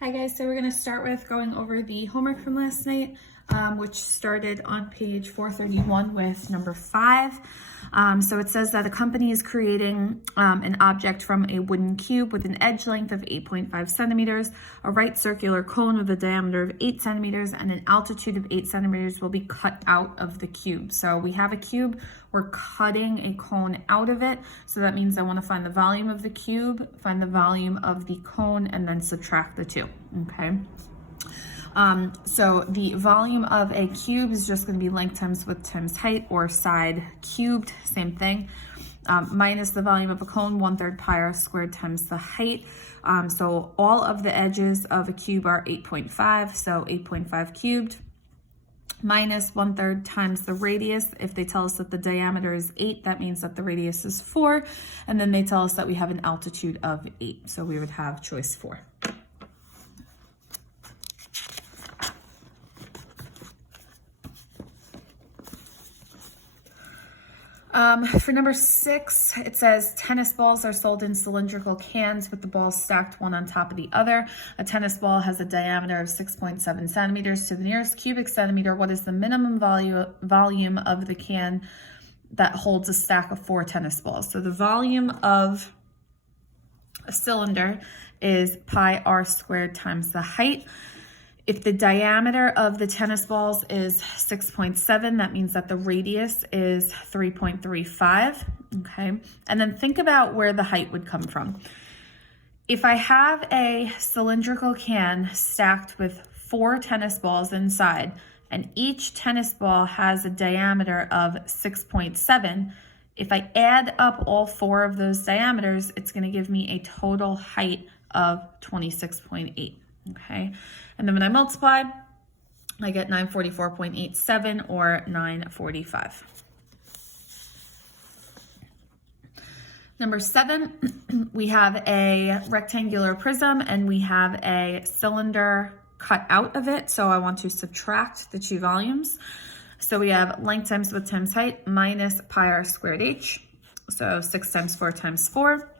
Hi guys, so we're going to start with going over the homework from last night, which started on page 431 with number 5. So it says that a company is creating an object from a wooden cube with an edge length of 8.5 centimeters, a right circular cone with a diameter of 8 centimeters, and an altitude of 8 centimeters will be cut out of the cube. So we have a cube, we're cutting a cone out of it. So that means I want to find the volume of the cube, find the volume of the cone, and then subtract the two, okay? So the volume of a cube is just going to be length times width times height, or side cubed, same thing, minus the volume of a cone, 1/3 pi r squared times the height. So all of the edges of a cube are 8.5, so 8.5 cubed, minus 1/3 times the radius. If they tell us that the diameter is 8, that means that the radius is 4, and then they tell us that we have an altitude of 8, so we would have choice 4. For number 6, it says tennis balls are sold in cylindrical cans with the balls stacked one on top of the other. A tennis ball has a diameter of 6.7 centimeters to the nearest cubic centimeter. What is the minimum volume of the can that holds a stack of 4 tennis balls? So the volume of a cylinder is pi r squared times the height. If the diameter of the tennis balls is 6.7, that means that the radius is 3.35, okay? And then think about where the height would come from. If I have a cylindrical can stacked with 4 tennis balls inside, and each tennis ball has a diameter of 6.7, if I add up all 4 of those diameters, it's gonna give me a total height of 26.8. Okay, and then when I multiply, I get 944.87 or 945. Number 7, we have a rectangular prism and we have a cylinder cut out of it. So I want to subtract the 2 volumes. So we have length times width times height minus pi r squared h. So 6 times 4 times 4.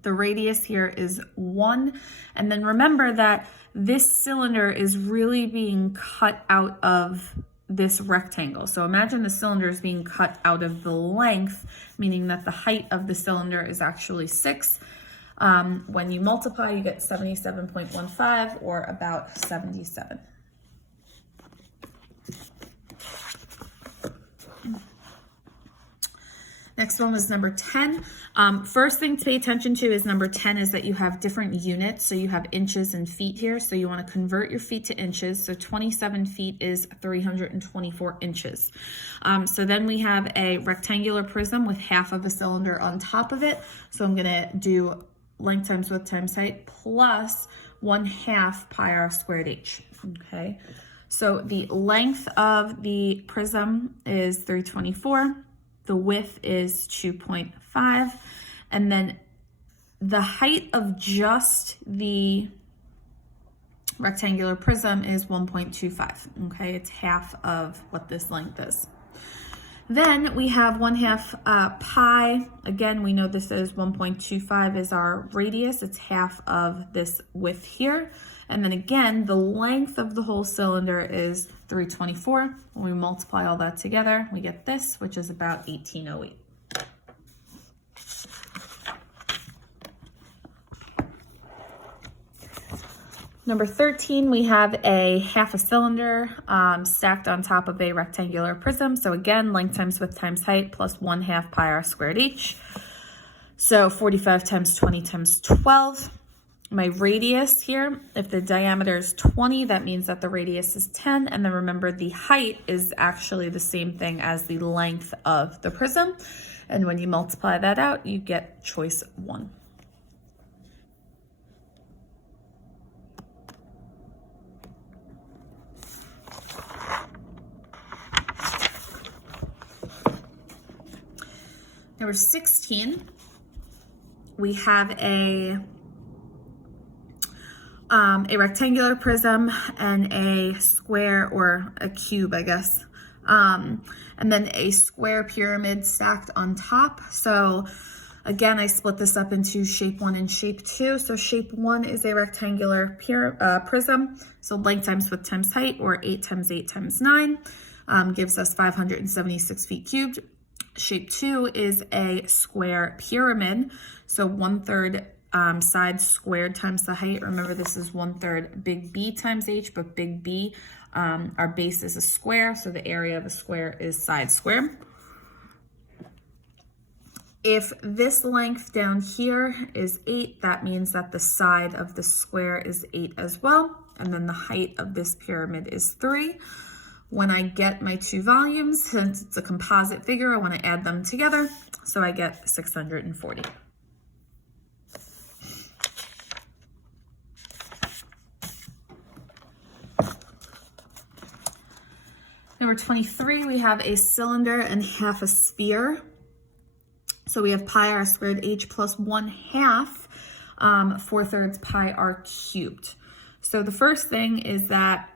The radius here is 1. And then remember that this cylinder is really being cut out of this rectangle. So imagine the cylinder is being cut out of the length, meaning that the height of the cylinder is actually 6. When you multiply, you get 77.15 or about 77. Next one was number 10. First thing to pay attention to is number 10 is that you have different units. So you have inches and feet here. So you want to convert your feet to inches. So 27 feet is 324 inches. So then we have a rectangular prism with half of a cylinder on top of it. So I'm going to do length times width times height plus 1/2 pi r squared h. Okay. So the length of the prism is 324. The width is 2.5, and then the height of just the rectangular prism is 1.25, okay? It's half of what this length is. Then we have 1/2 pi. Again, we know this is 1.25 is our radius. It's half of this width here. And then again, the length of the whole cylinder is 324. When we multiply all that together, we get this, which is about 1808. Number 13, we have a half a cylinder stacked on top of a rectangular prism. So again, length times width times height plus 1/2 pi r squared h. So 45 times 20 times 12. My radius here, if the diameter is 20, that means that the radius is 10. And then remember, the height is actually the same thing as the length of the prism. And when you multiply that out, you get choice 1. Number 16, we have a rectangular prism and a square, or a cube, I guess, and then a square pyramid stacked on top. So Again, I split this up into shape 1 and shape 2. So shape 1 is a rectangular prism. So length times width times height, or 8 times 8 times 9, gives us 576 feet cubed. Shape 2 is a square pyramid. So 1/3 side squared times the height. Remember, this is 1/3 big B times H, but big B, our base is a square, so the area of a square is side square. If this length down here is 8, that means that the side of the square is 8 as well. And then the height of this pyramid is 3. When I get my two volumes, since it's a composite figure, I want to add them together. So I get 640. Number 23, we have a cylinder and half a sphere. So we have pi r squared h plus 1/2, 4/3 pi r cubed. So the first thing is that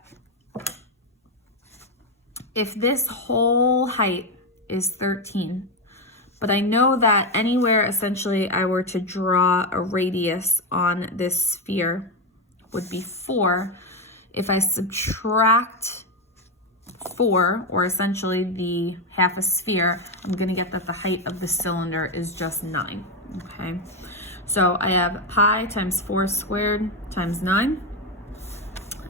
if this whole height is 13, but I know that anywhere essentially I were to draw a radius on this sphere would be 4. If I subtract 4, or essentially the half a sphere, I'm going to get that the height of the cylinder is just 9. Okay, so I have pi times 4 squared times 9,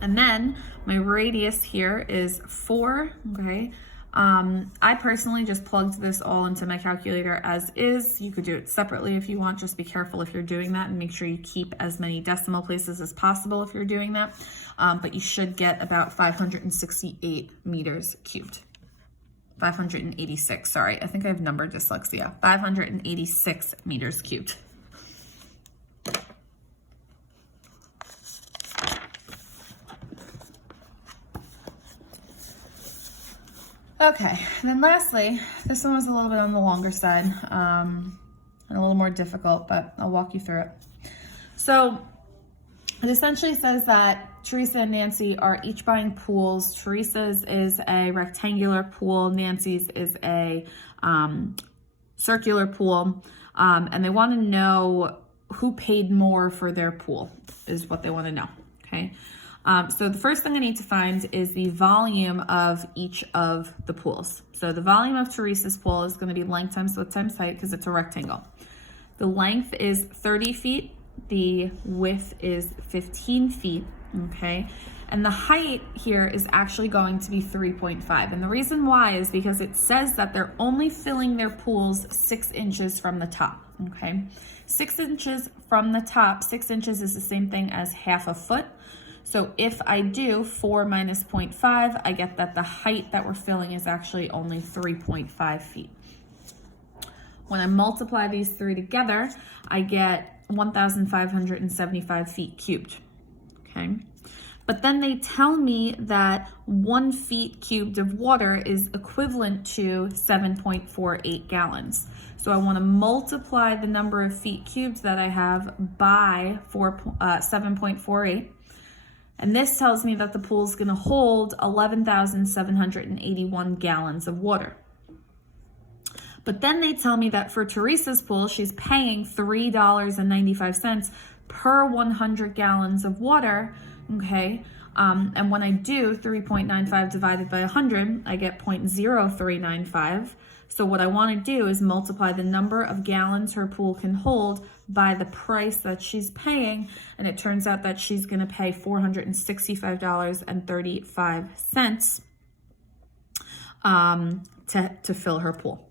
and then my radius here is 4. Okay, I personally just plugged this all into my calculator as is. You could do it separately if you want. Just be careful if you're doing that, and make sure you keep as many decimal places as possible if you're doing that. But you should get about 568 meters cubed. 586, sorry. I think I have number dyslexia. 586 meters cubed. Okay, and then lastly, this one was a little bit on the longer side, and a little more difficult, but I'll walk you through it. So it essentially says that Teresa and Nancy are each buying pools. Teresa's is a rectangular pool, Nancy's is a circular pool, and they want to know who paid more for their pool, is what they want to know, okay? So the first thing I need to find is the volume of each of the pools. So the volume of Teresa's pool is going to be length times width times height, because it's a rectangle. The length is 30 feet. The width is 15 feet, okay? And the height here is actually going to be 3.5. And the reason why is because it says that they're only filling their pools 6 inches from the top, okay? 6 inches from the top, 6 inches is the same thing as half a foot. So if I do 4 minus 0.5, I get that the height that we're filling is actually only 3.5 feet. When I multiply these three together, I get 1,575 feet cubed, okay? But then they tell me that 1 feet cubed of water is equivalent to 7.48 gallons. So I want to multiply the number of feet cubed that I have by 7.48. And this tells me that the pool is going to hold 11,781 gallons of water. But then they tell me that for Teresa's pool, she's paying $3.95 per 100 gallons of water, okay? And when I do 3.95 divided by 100, I get 0.0395. So what I want to do is multiply the number of gallons her pool can hold by the price that she's paying, and it turns out that she's going to pay $465.35 to fill her pool.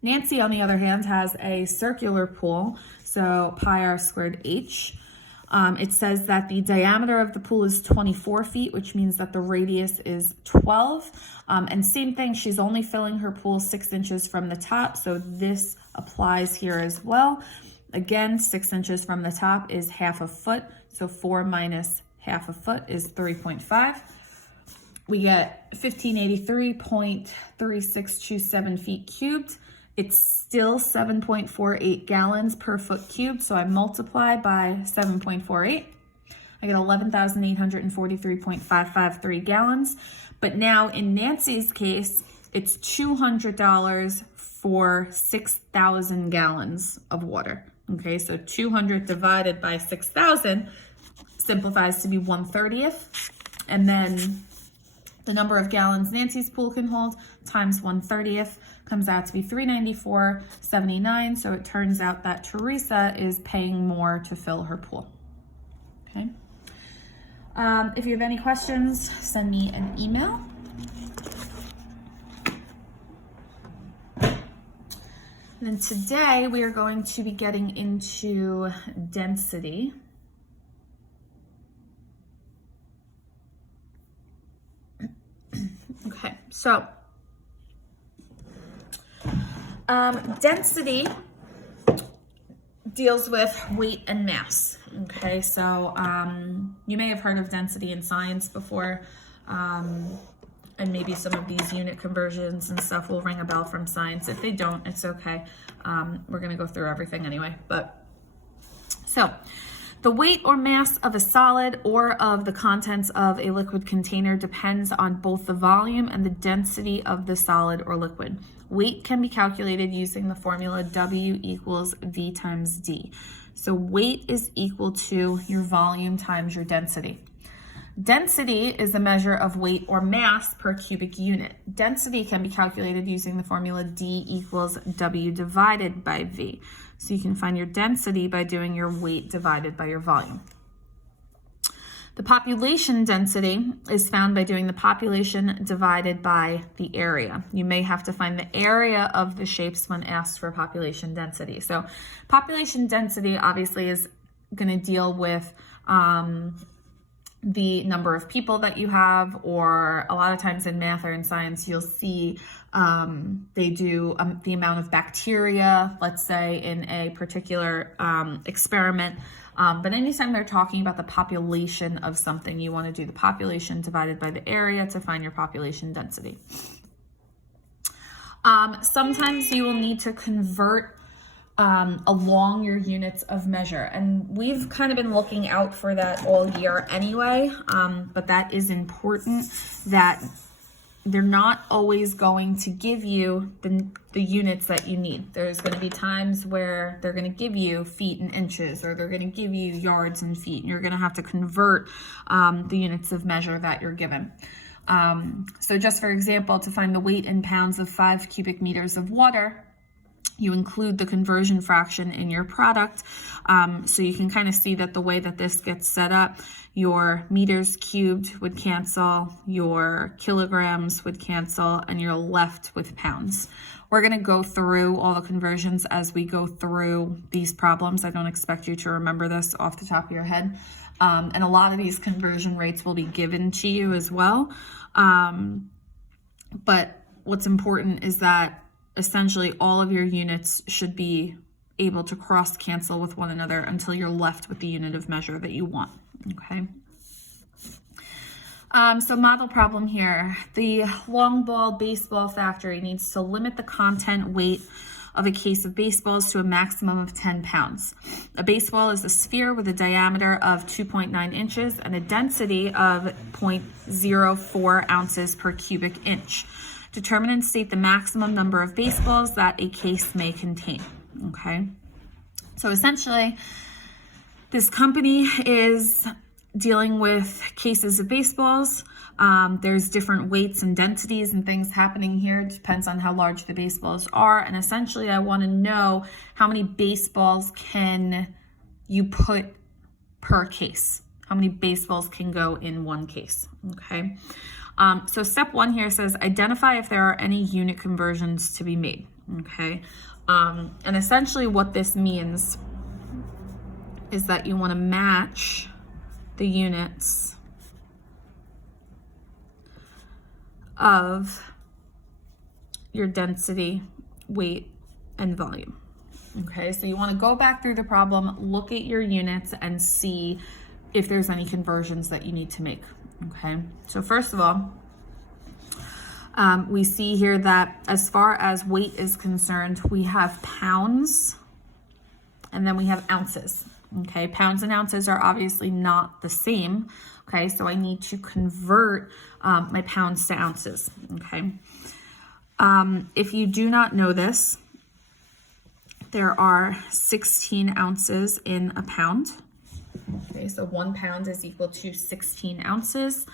Nancy, on the other hand, has a circular pool, so pi r squared h. It says that the diameter of the pool is 24 feet, which means that the radius is 12. And same thing, she's only filling her pool 6 inches from the top, so this applies here as well. Again, 6 inches from the top is half a foot, so 4 minus half a foot is 3.5. We get 1583.3627 feet cubed. It's still 7.48 gallons per foot cubed, so I multiply by 7.48. I get 11,843.553 gallons. But now in Nancy's case, it's $200 for 6,000 gallons of water. Okay, so 200 divided by 6,000 simplifies to be 1/30th. And then the number of gallons Nancy's pool can hold times 1/30th comes out to be 394.79. So it turns out that Teresa is paying more to fill her pool. Okay. If you have any questions, send me an email. And then today we are going to be getting into density. Okay, so density deals with weight and mass. Okay, so you may have heard of density in science before, and maybe some of these unit conversions and stuff will ring a bell from science. If they don't, it's okay. We're gonna go through everything anyway. So the weight or mass of a solid or of the contents of a liquid container depends on both the volume and the density of the solid or liquid. Weight can be calculated using the formula W equals V times D. So weight is equal to your volume times your density. Density is a measure of weight or mass per cubic unit. Density can be calculated using the formula D equals W divided by V. So you can find your density by doing your weight divided by your volume. The population density is found by doing the population divided by the area. You may have to find the area of the shapes when asked for population density. So population density obviously is going to deal with the number of people that you have, or a lot of times in math or in science, you'll see they do the amount of bacteria, let's say, in a particular experiment. But anytime they're talking about the population of something, you want to do the population divided by the area to find your population density. Sometimes you will need to convert along your units of measure. And we've kind of been looking out for that all year anyway, but that is important, that they're not always going to give you the units that you need. There's going to be times where they're going to give you feet and inches, or they're going to give you yards and feet, and you're going to have to convert the units of measure that you're given. So just for example, to find the weight in pounds of 5 cubic meters of water, you include the conversion fraction in your product. So you can kind of see that the way that this gets set up, your meters cubed would cancel, your kilograms would cancel, and you're left with pounds. We're going to go through all the conversions as we go through these problems. I don't expect you to remember this off the top of your head. And a lot of these conversion rates will be given to you as well. But what's important is that essentially all of your units should be able to cross cancel with one another until you're left with the unit of measure that you want. Okay. So model problem here. The long ball baseball factory needs to limit the content weight of a case of baseballs to a maximum of 10 pounds. A baseball is a sphere with a diameter of 2.9 inches and a density of 0.04 ounces per cubic inch. Determine and state the maximum number of baseballs that a case may contain. Okay. So essentially, this company is dealing with cases of baseballs. There's different weights and densities and things happening here. It depends on how large the baseballs are. And essentially, I want to know how many baseballs can you put per case. How many baseballs can go in one case. Okay. So step 1 here says identify if there are any unit conversions to be made. Okay. And essentially what this means is that you want to match the units of your density, weight, and volume. Okay, so you want to go back through the problem, look at your units, and see if there's any conversions that you need to make. Okay, so first of all, we see here that as far as weight is concerned, we have pounds and then we have ounces. Okay, pounds and ounces are obviously not the same. Okay, so I need to convert my pounds to ounces. Okay, If you do not know this, there are 16 ounces in a pound. Okay, so 1 pound is equal to 16 ounces.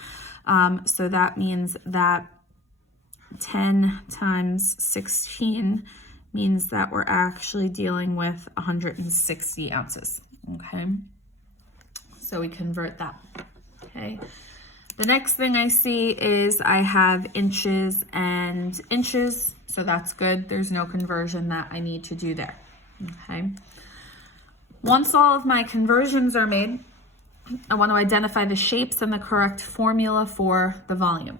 So that means that 10 times 16 means that we're actually dealing with 160 ounces. Okay, so we convert that. Okay. The next thing I see is I have inches and inches, so that's good. There's no conversion that I need to do there, okay? Once all of my conversions are made, I want to identify the shapes and the correct formula for the volume,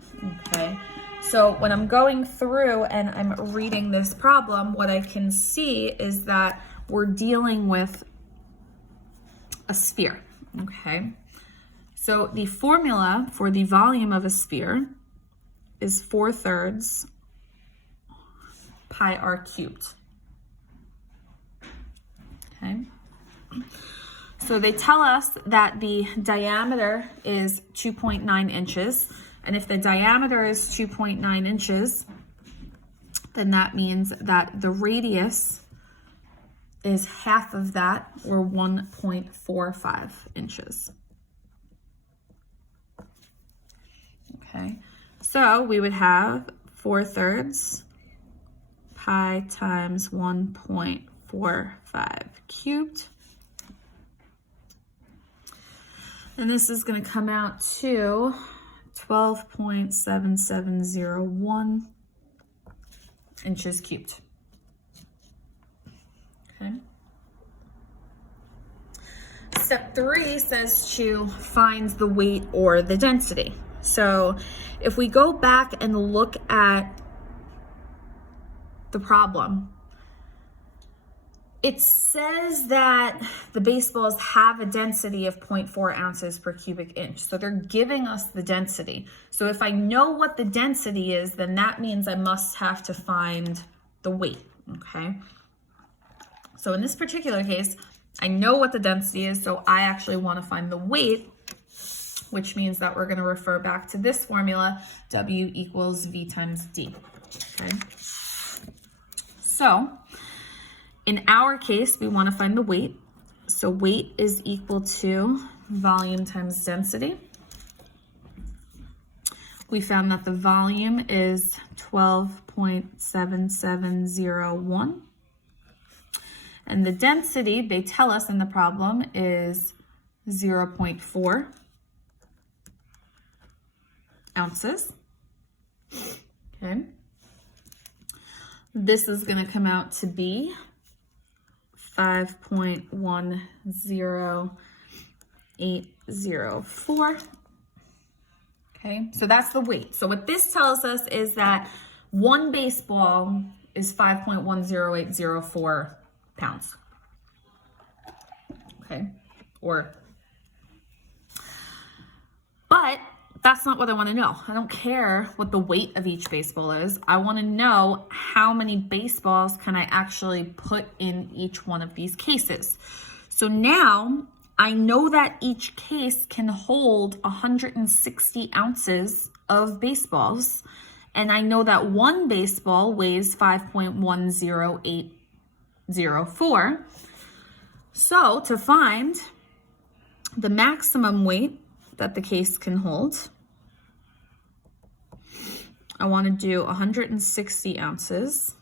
okay? So when I'm going through and I'm reading this problem, what I can see is that we're dealing with a sphere, okay? So the formula for the volume of a sphere is 4/3 pi r cubed. Okay. So they tell us that the diameter is 2.9 inches. And if the diameter is 2.9 inches, then that means that the radius is half of that, or 1.45 inches. Okay, so we would have 4/3 pi times 1.45 cubed. And this is going to come out to 12.7701 inches cubed. Okay. Step 3 says to find the weight or the density. So if we go back and look at the problem, it says that the baseballs have a density of 0.4 ounces per cubic inch. So they're giving us the density. So if I know what the density is, then that means I must have to find the weight, okay? So in this particular case, I know what the density is, so I actually want to find the weight, which means that we're going to refer back to this formula, W equals V times D, okay? So in our case, we want to find the weight. So weight is equal to volume times density. We found that the volume is 12.7701. And the density, they tell us in the problem, is 0.4 ounces. Okay. This is going to come out to be 5.10804. Okay, so that's the weight. So what this tells us is that one baseball is 5.10804 pounds. Okay, but that's not what I want to know. I don't care what the weight of each baseball is. I want to know how many baseballs can I actually put in each one of these cases. So now I know that each case can hold 160 ounces of baseballs, and I know that one baseball weighs 5.10804. So to find the maximum weight that the case can hold, I want to do 160 ounces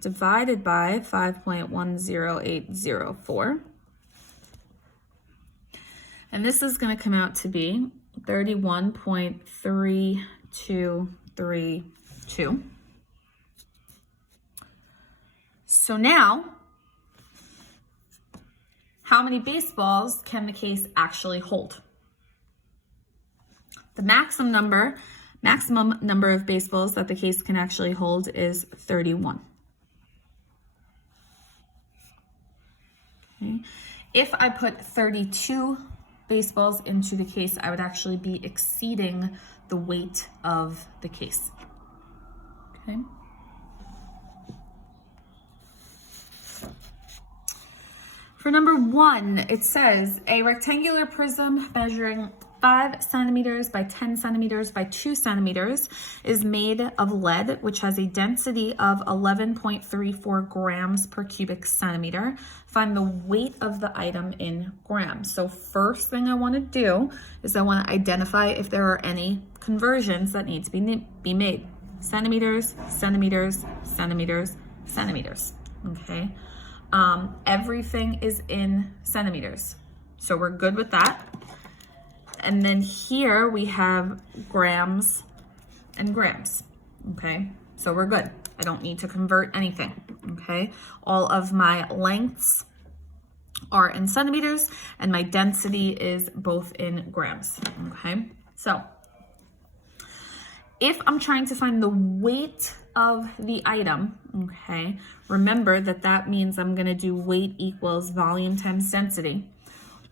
divided by 5.10804. And this is going to come out to be 31.3232. So now, how many baseballs can the case actually hold? The maximum number of baseballs that the case can actually hold is 31. Okay. If I put 32 baseballs into the case, I would actually be exceeding the weight of the case. Okay. For number 1, it says a rectangular prism measuring 5 centimeters by 10 centimeters by 2 centimeters is made of lead, which has a density of 11.34 grams per cubic centimeter. Find the weight of the item in grams. So first thing I want to do is I want to identify if there are any conversions that need to be made. Centimeters, centimeters, centimeters, centimeters. Okay. Everything is in centimeters. So we're good with that. And then here we have grams and grams, okay? So we're good. I don't need to convert anything, okay? All of my lengths are in centimeters and my density is both in grams, okay? So if I'm trying to find the weight of the item, okay, remember that that means I'm gonna do weight equals volume times density.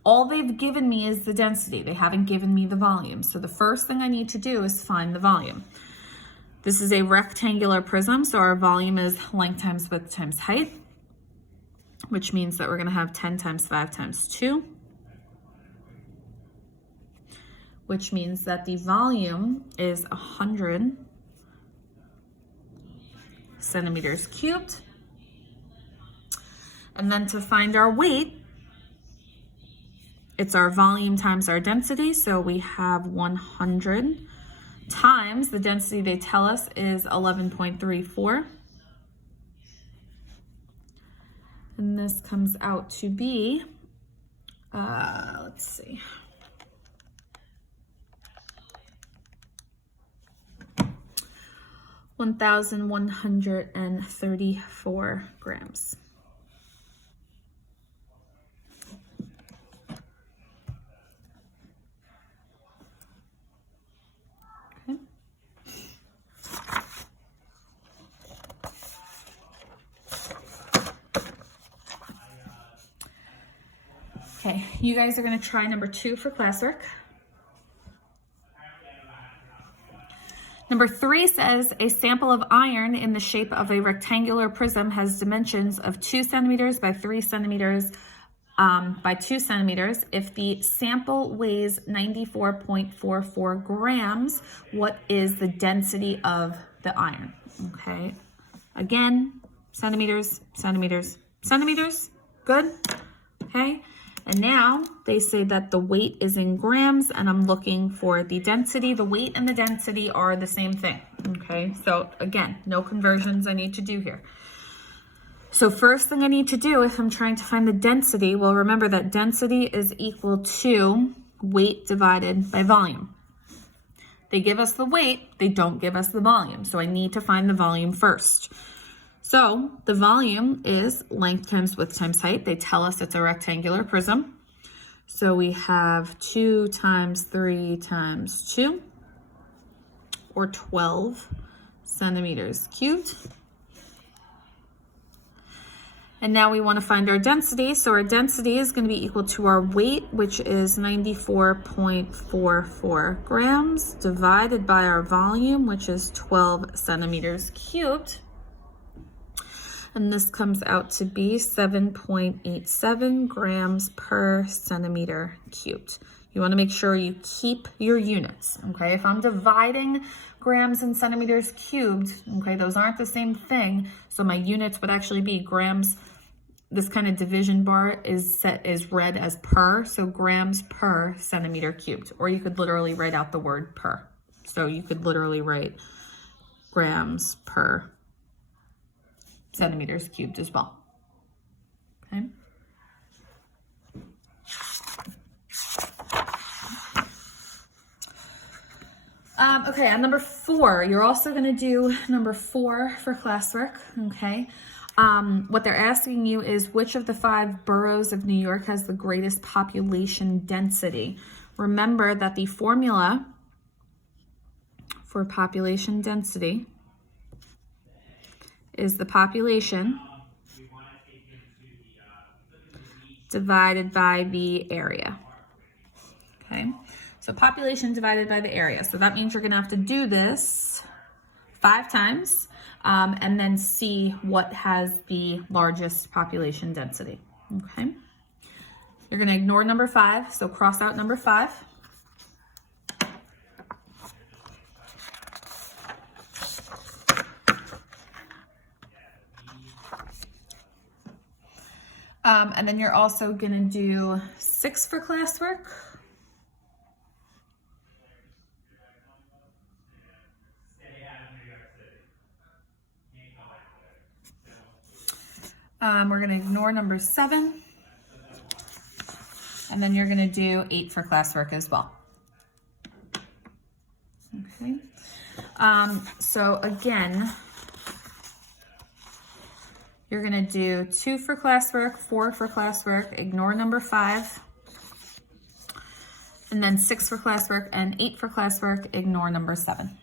All they've given me is the density. They haven't given me the volume. So the first thing I need to do is find the volume. This is a rectangular prism, so our volume is length times width times height, which means that we're gonna have 10 times 5 times 2, which means that the volume is 100 centimeters cubed. And then to find our weight, it's our volume times our density. So we have 100 times the density they tell us is 11.34. And this comes out to be, let's see. $1,134 grams. Okay, you guys are going to try number 2 for classwork. Number 3 says a sample of iron in the shape of a rectangular prism has dimensions of 2 centimeters by 3 centimeters by 2 centimeters. If the sample weighs 94.44 grams, what is the density of the iron? Okay, again, centimeters, centimeters, centimeters, good, okay. And now they say that the weight is in grams and I'm looking for the density. The weight and the density are the same thing, okay? So again, no conversions I need to do here. So first thing I need to do if I'm trying to find the density, well, remember that density is equal to weight divided by volume. They give us the weight, they don't give us the volume. So I need to find the volume first. So the volume is length times width times height. They tell us it's a rectangular prism. So we have 2 times 3 times 2, or 12 centimeters cubed. And now we want to find our density. So our density is going to be equal to our weight, which is 94.44 grams, divided by our volume, which is 12 centimeters cubed. And this comes out to be 7.87 grams per centimeter cubed. You want to make sure you keep your units, okay? If I'm dividing grams and centimeters cubed, okay, those aren't the same thing. So my units would actually be grams. This kind of division bar is read as per, so grams per centimeter cubed. Or you could literally write out the word per. So you could literally write grams per centimeters cubed as well, okay? Okay, on number 4, you're also gonna do number 4 for classwork, okay? What they're asking you is which of the 5 boroughs of New York has the greatest population density? Remember that the formula for population density is the population divided by the area, okay? So population divided by the area. So that means you're gonna have to do this 5 times and then see what has the largest population density, okay? You're gonna ignore number 5, so cross out number 5. And then you're also gonna do 6 for classwork. We're gonna ignore number 7. And then you're gonna do 8 for classwork as well. Okay. So again, you're gonna do 2 for classwork, 4 for classwork, ignore number 5, and then 6 for classwork and 8 for classwork, ignore number 7.